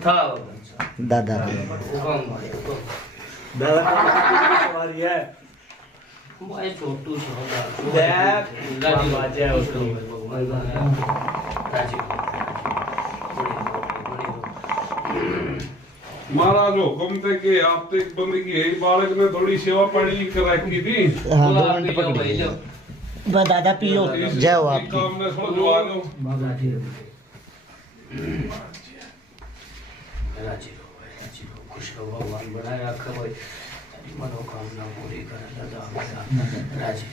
था दादा दादा सवारी है भाई छोटू बाजे महाराज हुक्म थे कि आप तो एक बंदे की है बालक ने थोड़ी सेवा पानी कर रखी थी। हाँ 2 मिनट पकड़िए बस दादा पियो जय हो आपकी काम ने थोड़ा जवा दो खुश रहो भगवान बनाए रखा भाई मनोकामना पूरी कर राजी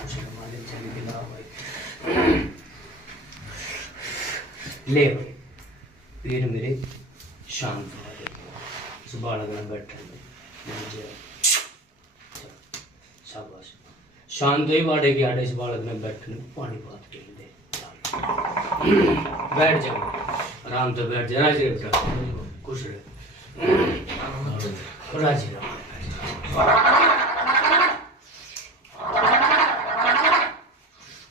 खुश मालिक चली दिला भाई ले भाई पीर मेरे शांत हो इस बालक में बैठे शाबाश शांत ही बाड़े की आड़े इस बालक में बैठने पानी बात के दे बैठ जाओ आराम से बैठ जा राजी बेटा खुश रहे राजी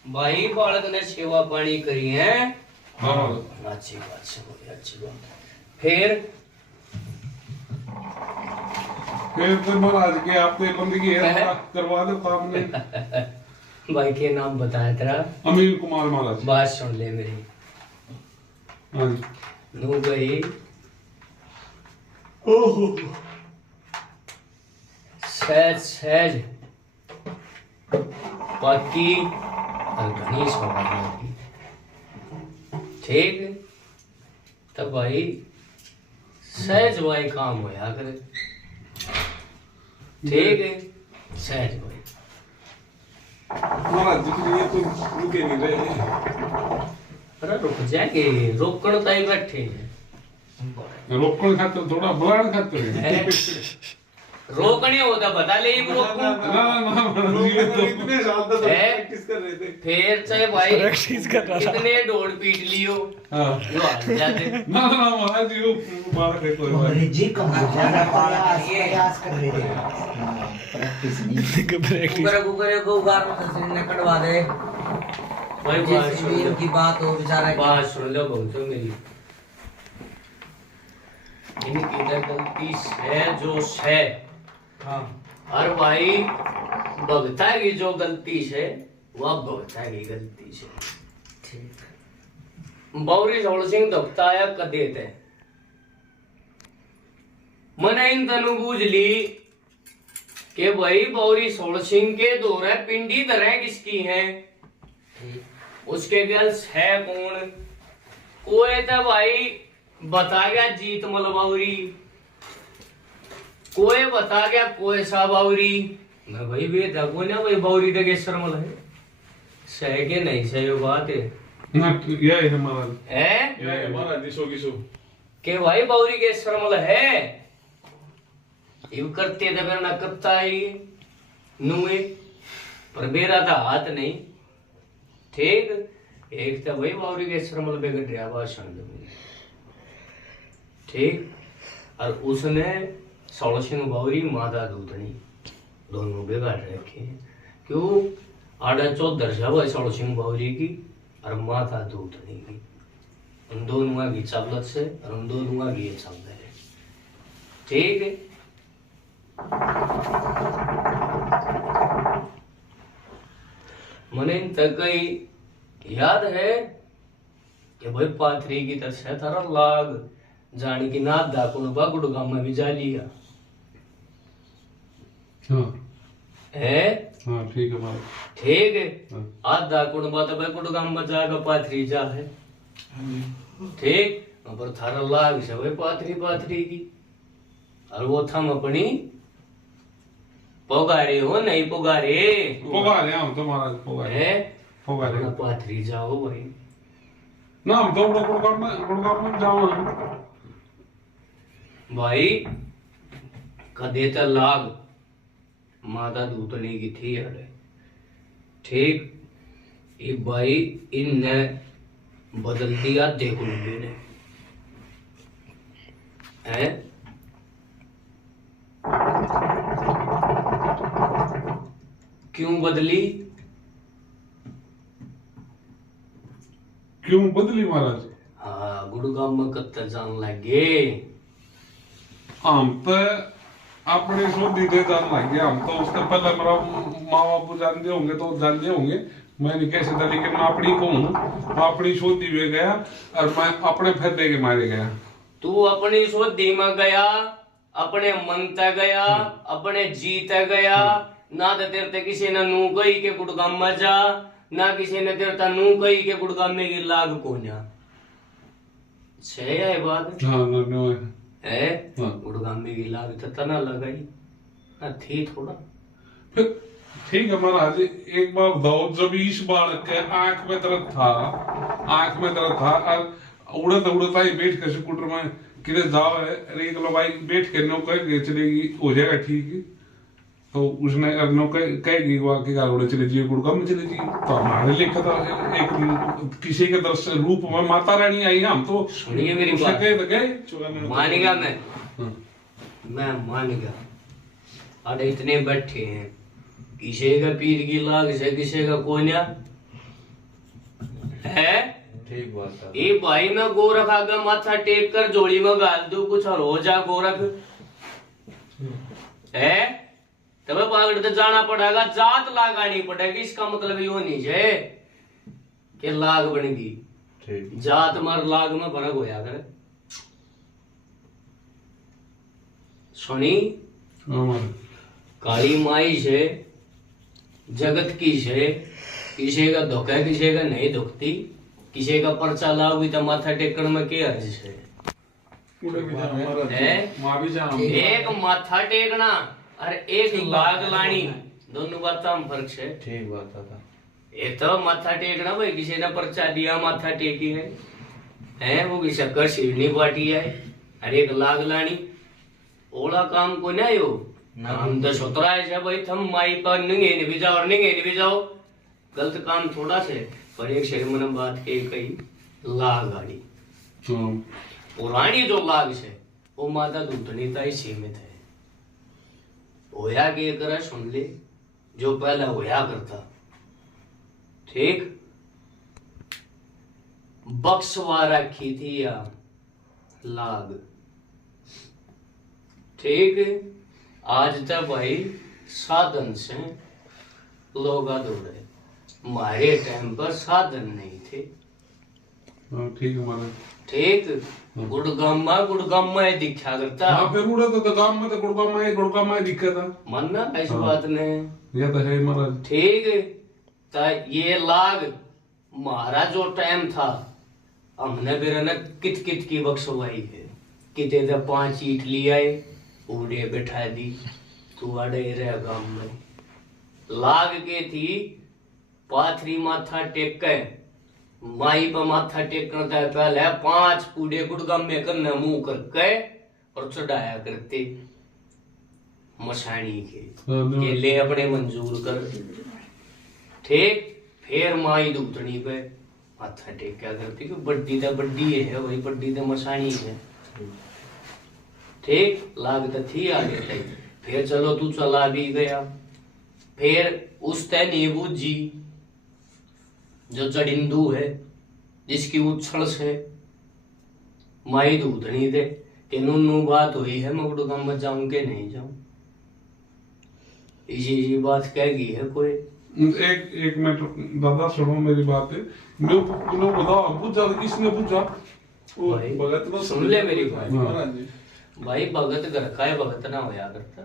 भाई बालक ने सेवा पानी करी है अच्छी बात से अच्छी बात फिर तो महाराज के आप तो बंदे की है करवा दो काम ने भाई के नाम बताया तेरा अमीर कुमार महाराज बात सुन ले मेरी हाँ जी नू गई सहज सहज बाकी घनी सवाल ठीक तब भाई सहज भाई काम होया करे ठीक है सहज भाई महाराज जी के लिए तो रुके नहीं रहे अरे रुक जाएंगे रोकण ताई बैठे रोकण खाते थोड़ा बुलान खाते हैं रोकने होता बता ले रोकूं इतने साल तक प्रैक्टिस कर रहे थे फिर चाहे भाई कितने डोड़ पीट लियो जो हार जाते ना महाराज जी वो मुबारक है कोई बात जी कम ज्यादा प्रयास कर रहे थे प्रैक्टिस नहीं कुकरे को उगार में ने कटवा दे भाई बात वीर की बात हो बेचारा बात सुन लो बहुत मेरी इनकी गलती है जो है हां और भाई भगता की जो गलती है वह भगता की गलती है ठीक बौरी सोल सिंह दबताया कदे थे मैंने इन तनु बूझ ली कि भाई बौरी सोल सिंह के दौरे पिंडी तरह किसकी हैं उसके गर्ल्स है कौन कोई तो भाई बता गया जीत मलबावरी कोई बता गया कोई सा बावरी मैं भाई वे देखो ना भाई बावरी तक शर्मल है सही के नहीं सही बात है ना ये है महाराज है ये है महाराज जी सो के भाई बावरी के शर्मल है ये करते थे मेरा ना करता है नुए पर मेरा था हाथ नहीं ठीक एक तो भाई बावरी के शर्मल पे गट रहा भाषण ठीक और उसने सोल सिंह बावरी माता दूधनी दोनों बिगाड़ रखे क्यों आड़ा चौधर है सोल सिंह बावरी की और माता दूधनी की उन दोनों की चावलत से और उन दोनों की चल है ठीक है मने तक याद है कि भाई पाथरी की तरह से थारा लाग जाने की नाथ दाकुण बागुड़ गांव में भी जा लिया हाँ है हाँ ठीक है महाराज ठीक है आज दाकुण बात बागुड़ गांव में जाएगा पाथरी जा है ठीक पर थारा लाग से भाई पाथरी की और वो थम अपनी पोगारे हो नहीं पोगारे हम तो महाराज पोगारे अपना पाथरी जाओ भाई ना हम तो गुड़गांव में जाओ भाई कदे तो लाग माता दूतनी की थी अरे ठीक ये भाई इनने बदल दिया देखो ने हैं क्यों बदली क्यों बदली महाराज हाँ गुड़ गुड़गांव में कत्ते जान लगे। हम तो अपने सोदी दे जान लग गया। हम तो उससे पहले मेरा माँ बापू जानते होंगे तो जानते होंगे, मैं नहीं कह सकता, लेकिन मैं अपनी को हूँ, मैं अपनी सोदी में गया और मैं अपने फायदे के मारे गया। तू अपनी सोदी में गया, अपने मन तक गया, अपने जी तक गया, ना तो तेरे ते किसी ने नू कही के गुड़गांव में जा, ना किसी ने तेरे ते नू कही के गुड़गांव में की लाग कोन्या छे है बात हाँ है। हाँ। गुड़गांव में की लाग तो तना लगाई ना थी थोड़ा। फिर ठीक है महाराज, एक बार बताओ, जब इस बालक के आंख में दर्द था और उड़ता ही बैठ के स्कूटर में किधर जाओ है, अरे एक लो भाई बैठ के नौकर चलेगी, हो जाएगा ठीक। तो उसने कहेगी वहाँ के गाड़ी चले जाइए, गुड़गांव में चले जाइए। तो हमारे लिए एक किसी के दर्शन रूप में माता रानी आई, हम तो सुनिए मेरी बात, गए मान गया मैं, हाँ। मैं मान गया। अरे इतने बैठे हैं, किसी का पीर की लाग से किसी का कोन्या है। ठीक बात है। ए भाई मैं गोरख आगे माथा टेक कर जोड़ी में गाल दू कुछ और हो जा गोरख है, तब पागड़ तो जाना पड़ेगा, जात लगानी पड़ेगी। इसका मतलब यो नहीं है कि लाग बनेगी, ठीक। जात मार लाग में फर्क होया करे। सुनी काली माई से जगत की से किसी का धोखा किसी का नहीं दुखती, किसी का पर्चा लाओगी तो माथा टेकण में क्या अर्ज है। एक माथा टेकना और एक लाग लानी, दोनों बात में फर्क है। ठीक बात है। एक तो माथा टेकना भाई किसी ने पर्चा दिया माथा टेकी है वो की शक्कर शिरनी बाटी है, और एक लाग लानी ओला काम को नहीं हो। हम तो सोतरा है भाई थम माई पर निगे नहीं भी जाओ और निगे नहीं भी जाओ, गलत काम थोड़ा से। पर एक शर्म ने बात के कही लाग आड़ी पुरानी जो लाग से वो माता दूधनी ताई सीमित है। होया के करे सुन ले, जो पहले होया करता ठीक, बक्सवा रखी थी या लाग ठीक। आज तक भाई साधन से लोग दौड़े, हमारे टाइम पर साधन नहीं थे। ठीक है महाराज, ठीक। गुड़गांव में दिखा करता। हाँ फिर उड़ा तो गांव में तो गुड़गांव में दिक्कत है, मानना ऐसी बात नहीं, ये तो है महाराज। ठीक। तो ये लाग हमारा जो टाइम था, हमने फिर न कित कित की बक्सवाई है, किते तो 5 ईट लिया उड़े बैठा दी, तू अड़े रह गांव में। लाग के थी पाथरी माथा टेक के, माई पर माथा टेक करता है पहले 5 कूड़े गुड़गांव में करने मुंह करके और चढ़ाया करते मसाणी के ले अपने मंजूर कर ठीक। फिर माई दूतनी पे माथा टेक क्या करती, कि बड्डी तो बड्डी है भाई, बड्डी तो मसाणी है ठीक। लाग तो थी आगे तक, फिर चलो तू चला भी गया। फिर उस तय नीबू जी जो चढ़िंदू है, जिसकी उछल से माई दूधनी दे कि नूनू बात हुई है, मैं गुड़गांव में जाऊं के नहीं जाऊं, इसी बात कह गई है कोई। एक मिनट दादा सुनो मेरी बात है, मैं बताओ पूछा किसने पूछा, भाई भगत तो सुन ले मेरी बात। हाँ। भाई भगत घर का है, भगत ना होया करता,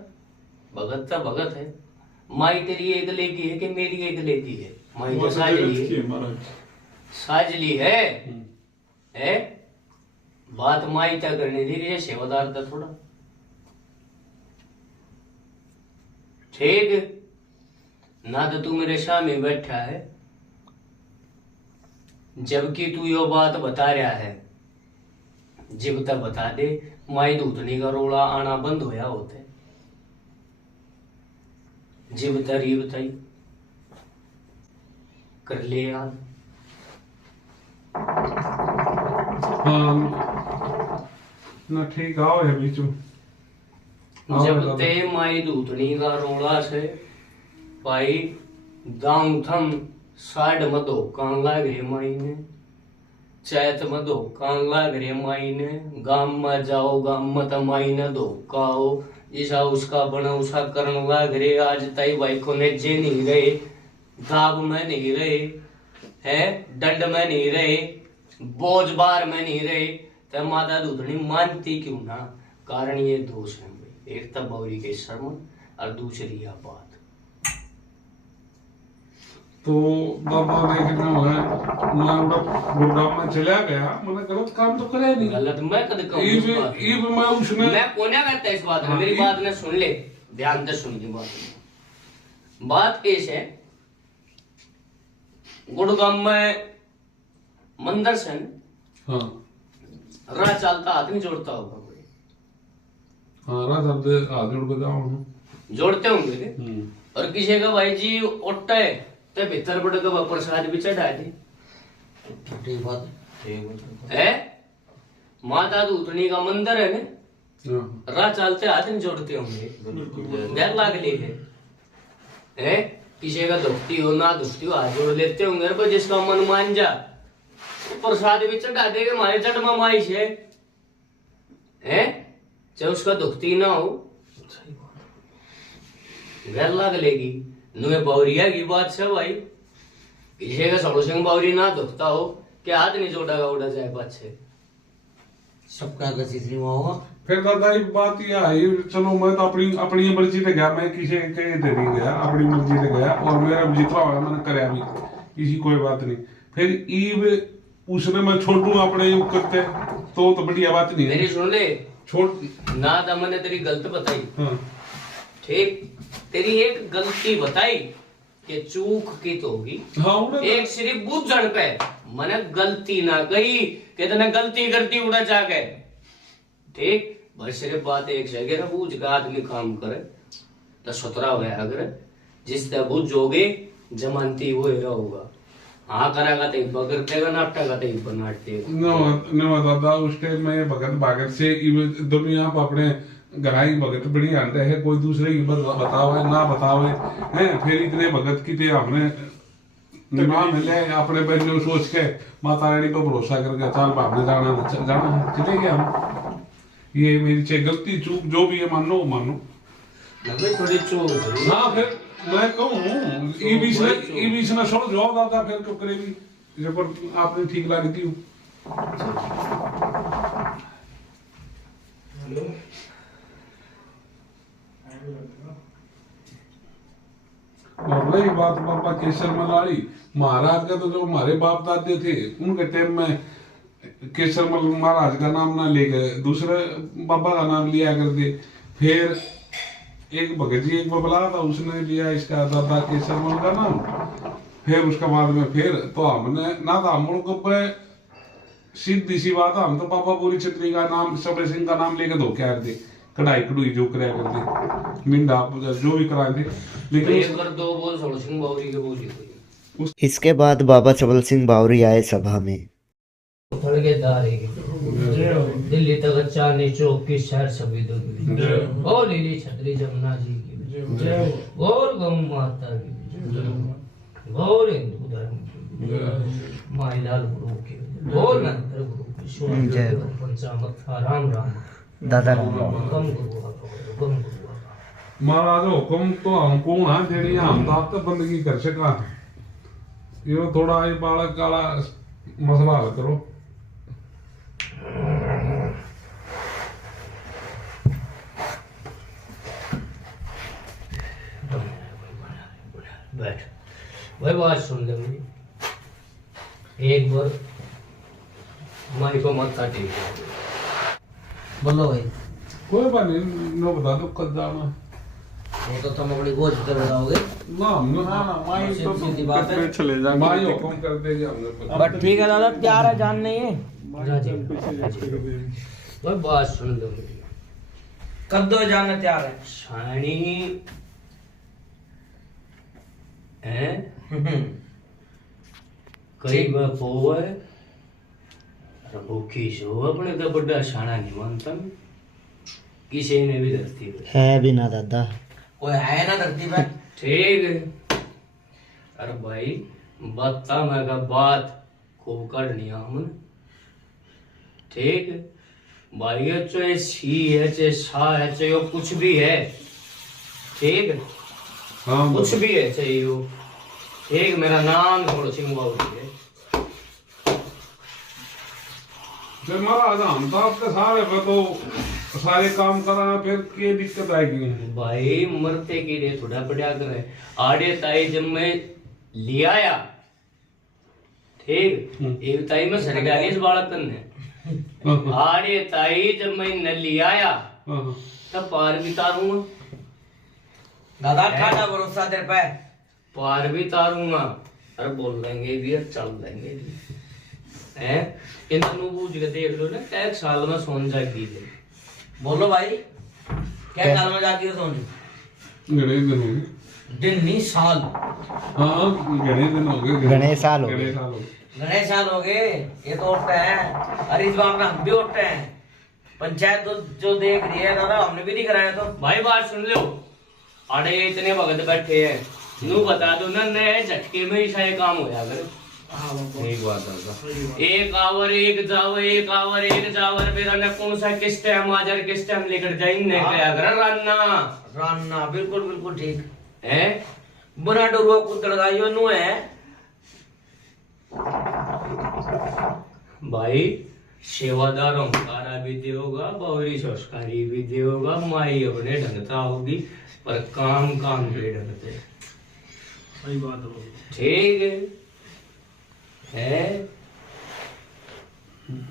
भगत तो भगत है। माई तेरी एक लेकी है कि मेरी एक लेकी है, माई तो साजली है बात माई तय करनी थी, ये सेवादार था थोड़ा ठीक। ना तो तू मेरे सामने बैठा है, जबकि तू यो बात बता रहा है, जब तक बता दे माई दूधनी का रोला आना बंद होया होते, जिब तरी बताई कर ले याद। हाँ ना ठीक आओ है बीच में, जब ते माई दूधनी का रोला से भाई दाऊ थम साइड में धोकान लाग रहे माई ने, चैत में धोखा लाग रे माईने, गाम में जाओ गाम में तो माईने धोखा हो, जैसा उसका बना उसका करण लाग रे। आज तई भाई को ने जे नहीं रहे, दाब में नहीं रहे, है दंड में नहीं रहे, बोझ बार में नहीं रहे, तो माता दूधनी मानती क्यों ना? कारण ये दोष है भाई, एक तो बौरी के शर्म और दूसरी यह बात। तो बाबा लेकिन मैं गुड़गांव में चला गया, मैंने गलत काम तो करे नहीं। गलत मैं कद कहूँ इस बात में? मैं उसने मैं कोने करता इस बात में, मेरी बात ने सुन ले, ध्यान से सुन की बात। बात ऐसे है, गुड़गांव में मंदिर से हाँ राह चलता आदमी जोड़ता होगा कोई, हाँ रात चलते हाथ जोड़ के जाऊँ जोड़ते होंगे। और किसी का भाई जी उठता है तो भीतर बड़ का प्रसाद भी चढ़ा दे, ठीक बात है। माता दूतनी का मंदिर है ना, राह चलते हाथ नहीं जोड़ते होंगे, डर लाग ले है। किसी का दुखती हो ना दुखती हो हाथ जोड़ लेते होंगे, पर जिसका मन मान जा वो प्रसाद भी चढ़ा देगा हमारे जड़ में माई से, है। चाहे उसका दुखती ना हो, डर लाग लेगी। नुए बावरिया की बात से भाई, किसी का सड़ो सिंह बावरी ना दुखता हो कि हाथ नहीं जोड़ेगा उड़ा जाए पाछे, सबका गसी होगा। फिर दादा एक बात ये आई, चलो मैं तो अपनी अपनी मर्जी से गया, मैं किसी के दे नहीं गया, अपनी मर्जी से गया और मेरा जितना हुआ मैंने कराया भी, किसी कोई बात नहीं। फिर ईब उसने मैं छोड़ू अपने करते तो बढ़िया बात नहीं है। मेरी सुन ले, छोड़ ना तो मैंने तेरी गलत बताई, हाँ ठीक, तेरी एक गलती बताई कि चूक की तो होगी, हाँ एक सिर्फ बुझण पे मैंने गलती ना कही कि तने गलती करती उड़ा जाके, ठीक। बस सिर्फ बात एक जगह ना, बूझ का आदमी काम करे तो सतरा हुआ अगर जिस तरह बुझोगे जमानती वो ही होगा। हाँ करेगा तो बगर देगा, नाटक का तो बनाट देगा। नो दादा उस टाइम में भगत भागत से दुनिया आप अपने गराई भगत बड़ी आते है, कोई दूसरे की बतावे ना बतावे हैं। फिर इतने भगत की थे हमने निभा मिले अपने बहनों सोच के माता रानी पर भरोसा करके चाल भागने जाना है, चले गए हम। ये मेरी चाहे गलती चूक जो भी है मानो मानो, थोड़ी चूक हुई। हाँ फिर मैं कहूँ ई बीच ना छोड़ जवाब दादा फिर क्यों करेगी जब आपने ठीक लगती हूँ। और रही बात बाबा केसर मलाड़ी महाराज का, तो जो हमारे बाप दादे थे उनके टाइम में केसर मल महाराज का नाम ना लेकर दूसरे बाबा का नाम लिया करते। फिर एक भगत जी एक बबला था, उसने लिया इसका दादा केसर मल का नाम। फिर उसके बाद में फिर तो हमने ना था हम लोग सीधी सी बात है, हम तो पापा पूरी छतरी का नाम सबरे सिंह का नाम लेकर धोखे आए थे, कढ़ाई कढ़ुई जो कराया करते मिंडा जो भी कराए थे। लेकिन दो बोल सड़ो सिंह बावरी के बोली। इसके बाद बाबा सबल सिंह बावरी आए सभा में। दिल्ली तक चांदनी चौक की शहर सभी और लीली छतरी जमुना जी की और गौ माता की और हिंदू धर्म की माईलाल गुरु की और नंतर गुरु की पंचामत राम राम दादा कम गुरु महाराज हुक्म तो हमको ना देनी, हम तो आप तो बंदगी कर सका। ये थोड़ा ये बालक काला मसला हल करो। बैठ भाई, बात सुन ले मेरी, एक बार माई को मत्था टेक बोलो भाई। कोई बात नहीं, नो बता दो कद जाना। वो तो तुम अपनी गोद पे बताओगे ना माई तो सीधी बात है, चले जाएंगे, माई हुक्म कर देगी हमने। बट ठीक है दादा, प्यार है जान नहीं है। भाई बात सुन लो मेरी, कर दो जानने तैयार है। शानी है कई बार पोवे भूखी सो अपने तो बड़ा शाना नहीं मानता किसी ने भी धरती पे है भी ना दादा, कोई है ना धरती पे, ठीक है। अरे भाई बता मैं का बात खूब करनी हमने ठीक भाई, ये चाहे सी है चाहे सा है चाहे वो कुछ भी है, ठीक हाँ कुछ भी है चाहे वो, ठीक मेरा नाम छोड़ो सिंह बाबू है। फिर महाराज हम तो आपके सारे पे तो सारे काम करा, फिर क्या दिक्कत आएगी? भाई मरते के लिए थोड़ा बढ़िया करे। आड़े ताई जब मैं ले आया, ठीक एक ताई में सरकारी इस बालकन ने, आड़े ताई जब मैं न ले आया तब पार भी तारूंगा दादा ठाडा भरोसा तेरे पे। पार भी तारूंगा और बोल लेंगे भी और चल लेंगे भी है। इन्होंने पूछ के देख लो ना, एक साल में सोन जागी थे। बोलो भाई क्या साल में जाती है सोनी? गणेश दिन हो गए, दिन नहीं साल। हाँ गणेश दिन हो गए, गणेश साल हो गए। गणेश साल हो गए। गणेश साल हो गए, ये तो उठते हैं। अरे इस बार हम भी उठते हैं। पंचायत तो जो देख रही है दादा, हमने भी नहीं कराया तो। भाई बात सुन लो, अरे इतने भगत बैठे हैं, नू बता दो ना, नए झटके में ही शायद काम हो जाएगा। ठीक बात है। एक आवर एक जावर, एक आवर एक जावर, मेरा ने कौन सा किस टाइम आजर किस टाइम लेकर जाएंगे अगर रान्ना रान्ना बिल्कुल बिल्कुल ठीक है। बुरा डोरुआ कुछ लगाइयो नु है भाई, सेवादारों कारा भी देगा, बावरी संस्कारी भी देगा, माई अपने ढंगता होगी, पर काम काम के ढंग से। सही बात है। ठीक है।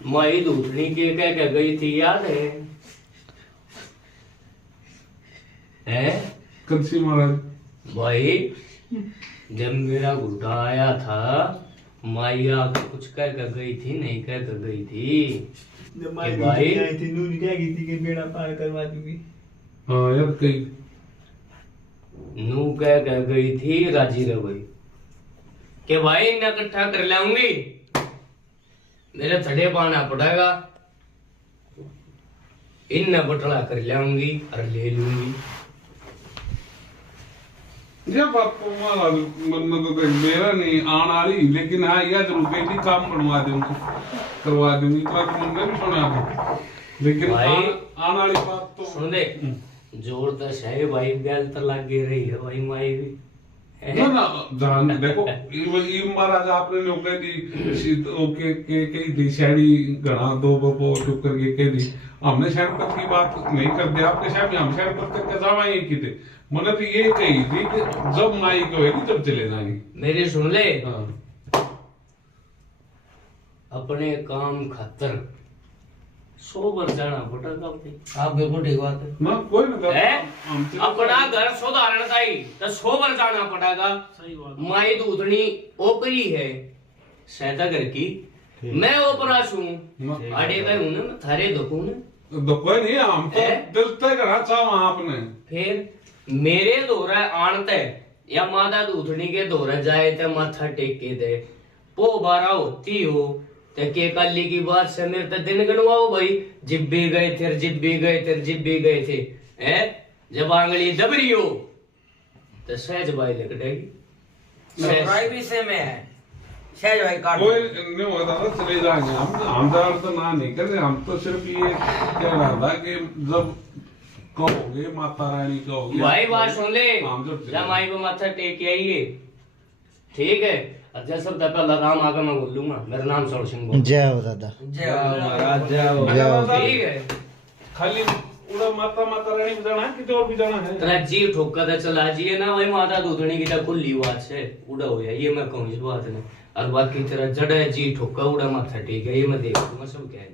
माई दूसरी के कह के गई थी, याद है? कंसी महाराज भाई जब मेरा गुड्डा आया था, माई आके कुछ कह के गई थी, नहीं कह के गई थी जब कि भाई आई थी नूनी क्या की थी कि बेड़ा पार करवा दूंगी। हाँ यार कहीं नू कह के गई थी राजी रवई कि भाई न इकट्ठा कर लाऊंगी, मेरे थड़े पाना पड़ेगा, इन बटला कर लाऊंगी और ले लूंगी। ये बात तो महाराज मन में तो देख मेरा नहीं आन वाली, लेकिन हाँ यह जरूर बेटी काम बनवा दूंगी, करवा दूंगी, इतना तो मन में भी सुना था, लेकिन भाई आन वाली बात तो सुन दे, जोर तो सही भाई, गल तो लगी रही है भाई माई भी ना ना जान देखो ये महाराज आपने नो कह दी ओके के दी शायरी गणा दो बपो चुप करके कह दी, हमने शायद पर की बात नहीं कर दिया आपके सामने, हम शायद पर करके जावा ही की थे, मैंने तो ये कही थी कि जब माई कहेगी तब चले जाएंगे। मेरी सुन ले, हाँ अपने काम खातर 100 बार जाना पड़ेगा भाई। आप बिल्कुल ठीक बात है। ना कोई ना है? हम चले अपना घर सुधारण का ही तो 100 बार जाना पड़ेगा। सही बात। माई दूधनी ओपरी है सैदा घर की, मैं ओपरा छू, ना आड़े गए हूं ना, मैं थारे दुखू ना, तो कोई नहीं, हम तो है? दिल तक रहा चाहा आपने फिर मेरे दौरा आणते या मादा दूधनी के दौरा जाए तो माथा टेके दे, पो बारा होती हो तो के काली की बात से मेरे तो दिन गणवाओ भाई, जिब भी गए थे जिब भी गए थे जिब भी गए थे, है जब आंगली दबरी हो तो सहज भाई लग जाएगी। लड़ाई भी से में है, सहज भाई काट कोई नहीं होता था चले जाएंगे हम ज्यादा तो ना नहीं करते, हम तो सिर्फ ये कह रहा था कि जब कहोगे माता रानी कहोगे भाई बात सुन ले, हम जब जब माई को माथा टेक के आइए, ठीक है। अच्छा सब पहला राम आकर मैं बोल लूंगा, मेरा नाम सौर सिंह बोल, जय हो दादा। जय हो महाराज जय हो। जय हो। ठीक है। खाली उड़ा माता माता रानी भी जाना है कि और भी जाना है? तेरा जी ठोका था चला जिए ना, वही माता दूधनी की तो खुली बात से उड़ा हो जाए, ये मैं कहूँ इस बात ने, और बाकी तेरा जड़ा है जी ठोका उड़ा माथा ठीक है, ये मैं देख लूंगा सब क्या है।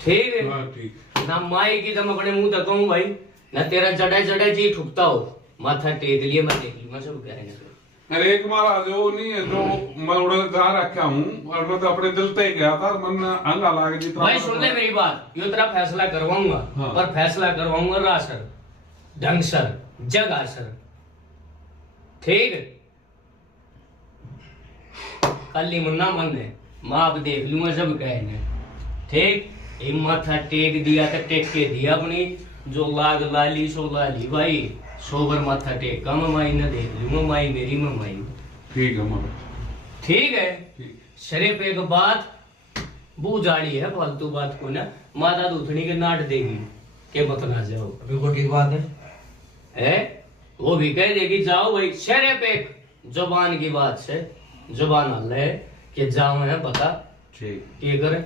ठीक है हाँ ठीक। ना, माई की तो मैं अपने मुंह तक कहूँ भाई ना, तेरा जड़ा जड़ा जी ठुकता हो माथा टेक लिए, मैं देख लूंगा सब क्या है। अरे एक महाराज वो नहीं है जो मैं उड़ा जा रखा हूँ, और मैं तो अपने दिल तक गया था, मन अंगा लागे जितना भाई सुन ले मेरी बात, यो तेरा फैसला करवाऊंगा, हाँ। पर फैसला करवाऊंगा रासर ढंग सर जगह सर, ठीक खाली मुन्ना मन है, माप देख लूंगा सब कहने, ठीक। ये माथा टेक दिया तो टेक के दिया, अपनी जो लाग लाली सो लाली भाई, सोबर माथा टेक का मैं माई ने देख लूंगा, माई मेरी मैं माई। ठीक है महाराज। ठीक है। ठीक। शरीफ एक बात बूझाड़ी है, फालतू बात को ना माता दूधनी के नाट देगी के मत ना जाओ, बिल्कुल ठीक बात है। वो भी कह देगी जाओ भाई, शरीफ एक जुबान की बात से जुबान हल है कि जाओ है बता ठीक ये करे।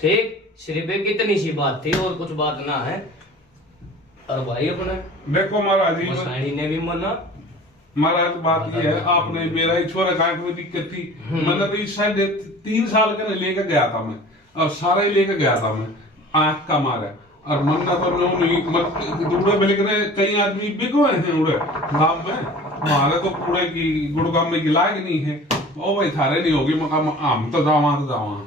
ठीक, सिर्फ एक इतनी सी बात थी और कुछ बात ना है। और भाई अपने देखो महाराज जी, मसाणी ने भी मना। महाराज बात ये है, आपने मेरा ही छोरा कांट में दिक्कत थी, मतलब इस शायद 3 साल का लेकर गया था मैं, और सारा ही लेकर गया था मैं आंख का मारा, और मन्ना तो उड़े बिलकने कई आदमी बिको हैं उड़े गांव में, हमारे तो पूरे की गुड़गांव में गिला ही नहीं है। ओ भाई थारे नहीं होगी मकाम, हम तो जावा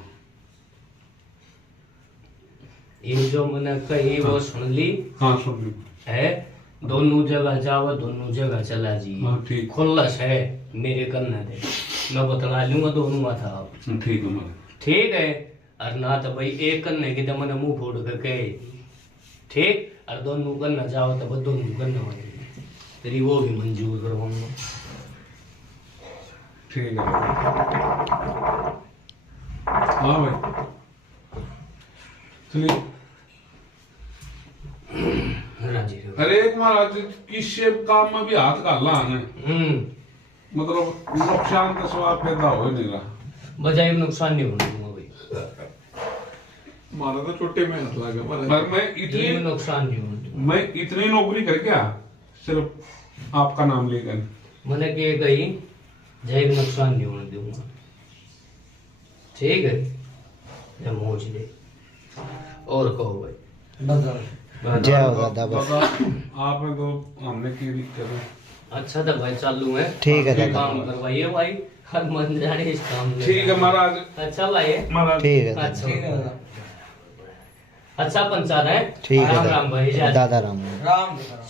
ये जो मैंने कही वो सुन ली हाँ सुन ली है। दोनों जगह जाओ, दोनों जगह चला जी। हाँ ठीक खुल्लस है मेरे करने दे, मैं बतला लूंगा दोनों माथा आप। ठीक है महाराज। ठीक है। और ना तो भाई एक करने की तो मैंने मुंह फोड़ के कहे, ठीक, और दोनों करना जाओ तो दोनों करना वाले तेरी वो भी मंजूर करवाऊंगा। ठीक है हाँ भाई चलिए। राजी रहो। अरे एक महाराज किसी काम में भी हाथ डालना है, मतलब नुकसान का सवाल पैदा हो नहीं रहा, बजाय नुकसान नहीं होने दूंगा भाई, मारा तो छोटे में हाथ लगा पर मारा। मैं ये इतनी नुकसान नहीं होने दूंगा। मैं इतनी नौकरी कर क्या सिर्फ आपका नाम लेकर, मैंने के कही जय नुकसान नहीं होने दूंगा। ठीक है, या मौज ले। और कहो भाई। जय हो दादा बस। दादा आपने तो हमने की दिक्कत है। अच्छा तो भाई चालू है, ठीक है आप ये दादा। काम करवाइए भाई, हर मन जाने इस काम में। ठीक है महाराज। अच्छा भाई, महाराज ठीक है दादा। अच्छा ठीक है दादा। अच्छा पंचायत है। ठीक है राम राम भाई, दादा, दादा राम। राम जी राम।